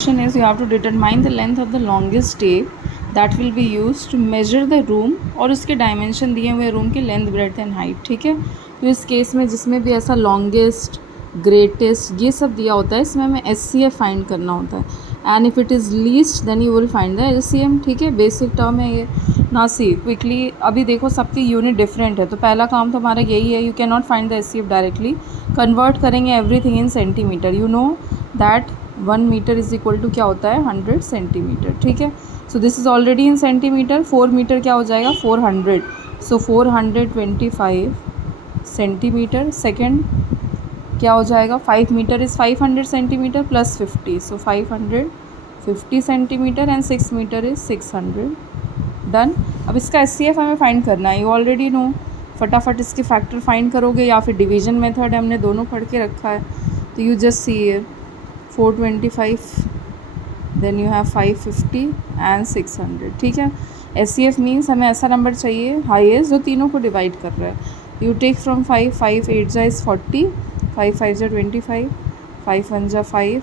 question is you have to determine the length of the longest tape that will be used to measure the room और उसके dimension दिए हुए room के length breadth and height. ठीक है, तो इस केस में जिसमें भी ऐसा लॉन्गेस्ट ग्रेटेस्ट ये सब दिया होता है इसमें हमें SCF फाइंड करना होता है. And if it is least then you will find the LCM. ठीक है, बेसिक टर्म है ये. ना सी क्विकली अभी देखो सबकी यूनिट डिफरेंट है, तो पहला काम तो हमारा यही है. You can not find the SCF directly, convert करेंगे everything in centimetre. You know that 1 metre is equal to क्या होता है 100 सेंटीमीटर. ठीक है, so this is already in centimetre. 4 metre क्या हो जाएगा 400. सो 425 सेंटीमीटर. सेकेंड क्या हो जाएगा 5 metre is 500 centimetre plus 50, so 550 centimetre and 6 metre is 600. Done. अब इसका SCF हमें फाइंड करना है. यू ऑलरेडी नो, फटाफट इसके फैक्टर फाइंड करोगे या फिर डिवीजन मेथड हमने दोनों पढ़ के रखा है. तो you just see 425 then you have 550 and 600. ठीक है, SCF मीन्स हमें ऐसा नंबर चाहिए हाईएस्ट जो तीनों को डिवाइड कर रहा है. यू टेक फ्रॉम 5, 5 8 जा इज़ 40, 5 5 जा 25, 5 1 जा 5.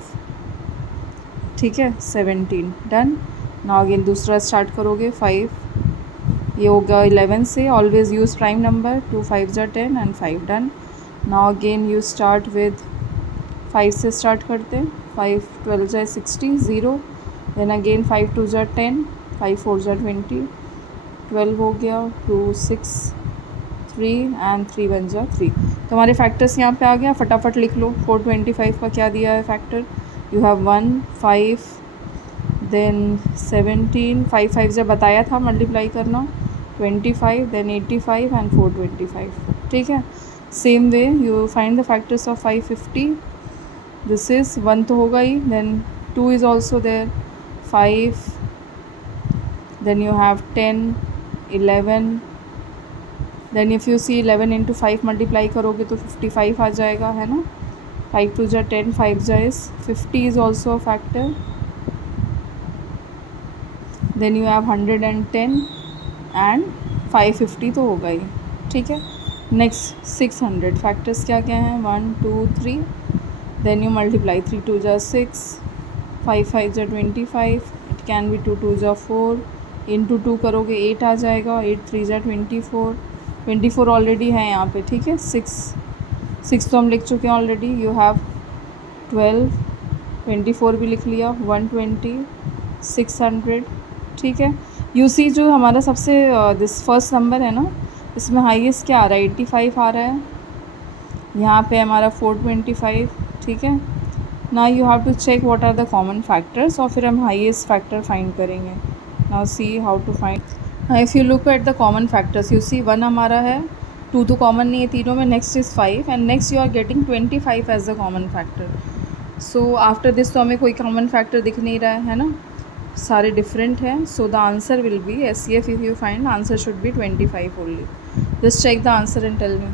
ठीक है, 17. डन. नाउ अगेन दूसरा स्टार्ट करोगे 5, ये होगा 11 से. Always use prime number. 2 5 जा 10 and 5. Done. Now again you start with 5 से स्टार्ट करते हैं. 5 12 जा 60 0. देन अगेन 5 2 जा 10, 5 4 जा 20, 12 हो गया. 2 6 3 एंड 3 1 जा 3. तो हमारे फैक्टर्स यहाँ पे आ गया. फटाफट लिख लो. 425 का क्या दिया है फैक्टर. यू हैव 1 5 देन 17, 5 5 जब बताया था मल्टीप्लाई करना 25 देन 85 एंड 425. ठीक है, same way you find the factors of 550. This is 1 तो होगा ही. Then 2 is also there. 5 then you have 10 11. Then if you see 11 into 5 multiply करोगे तो 55 आ जाएगा, है ना. 5 2 जा 10, 5 जा is 50 is also a factor. Then you have 110 and 550 तो होगा ही. ठीक है, नेक्स्ट 600. फैक्टर्स क्या क्या हैं 1 2 3. देन यू मल्टीप्लाई 3 2 जा 6, 5 5 जा 25. इट कैन बी 2 2 जा 4. इंटू 2 करोगे 8 आ जाएगा. 8 3 जा 24. 24 ऑलरेडी है यहाँ पे. ठीक है, 6 तो हम लिख चुके हैं ऑलरेडी. यू हैव 12, 24 भी लिख लिया. 120 600. ठीक है, यू सी जो हमारा सबसे दिस फर्स्ट नंबर है ना, इसमें हाईएस्ट क्या आ रहा है 85 आ रहा है. यहाँ पे हमारा 425. ठीक है, ना you have to check what are the common factors और फिर हम हाईएस्ट फैक्टर फाइंड करेंगे. Now see how to find. If you look at the common factors you see 1 हमारा है, 2 तो कॉमन नहीं है तीनों में. Next is 5 and next you are getting 25 as the common factor. So after this तो हमें कोई कॉमन फैक्टर दिख नहीं रहा है ना, सारे डिफरेंट हैं. So the answer will be SCF. If you find answer should be 25 only. Just check the answer and tell me.